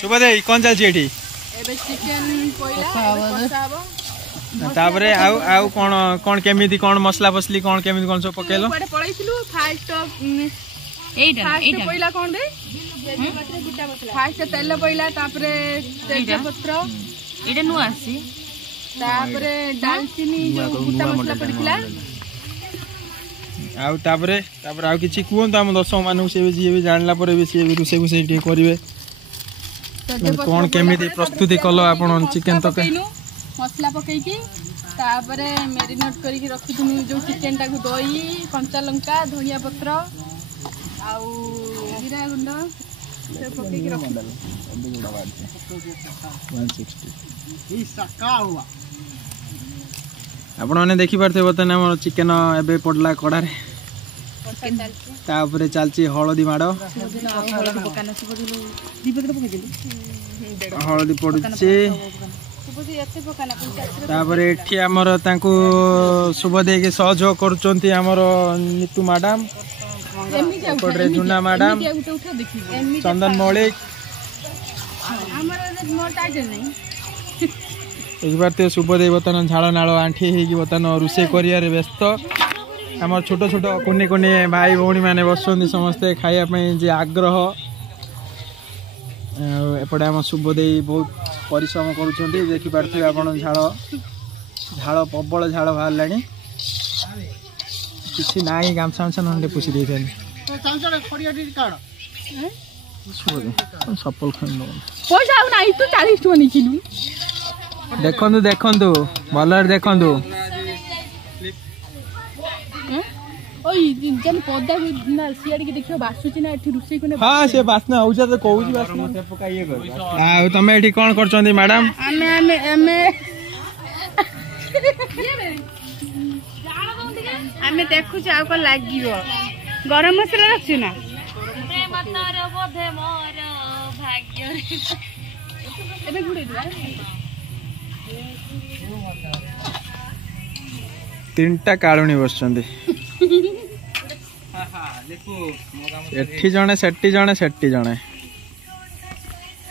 सुबह दे कौन चलछि एठी एबे चिकन कोइला तापरे आउ कोन कोन केमिति कोन मसला फसली कोन केमिति कोन सब पकेलो पड़े पळैथिलु फास्ट एइटा कोइला कोन दे फास्ट तेल कोइला तापरे तेजपत्र एटा नु आसी तापरे दालचीनी जो गुटा मसला पड़िखला आउ तापरे आउ किछि कुहन हम दर्शक मानु से भी जानला पर भी से रुसे गुसे टी करबे कोन केमिति प्रस्तुति कलो आपण चिकन तो मसला पकईकी तापरे मैरिनेट करके रखिथुनु जो चिकन टाकू दही कंचा लंका धनिया पत्र आउ जीरा गुंड से पकईकी रखिथुनु 160 ई सका हुआ आपण माने देखि परथे बतने हमर चिकन एबे पडला कड़ा रे तापरे चलची हळदी माडो हळदी पडुचे तापरे एठी हमर तांको शुभ देके सहयोग करूचंती हमर नीतू मैडम पडरे जुना मैडम चंदन मौलिक हमर मोर टाइटल नहीं एक बार तो शुभ दे बतन झाड़ नाड़ आंठी हे बतन रुसे करियारे व्यस्त आम छोट छोट कोने कोने भाई भौणी मैंने बसुँच समस्ते खायापी जे आग्रह एपटे आम शुभ दे बहुत परिश्रम करुँच देखिपे आप झाड़ झाड़ प्रबल झाड़ बाहर कि ना गामसा गामसा ना पुषी दे सफल देखु देखु भल देखु हाँ से बास्ना हो तमें ये कौन कर मैडम देखु लगे गरम मसला रखी ना तीनटा कालुणी बस एठी जणे सेठी जणे सेठी जणे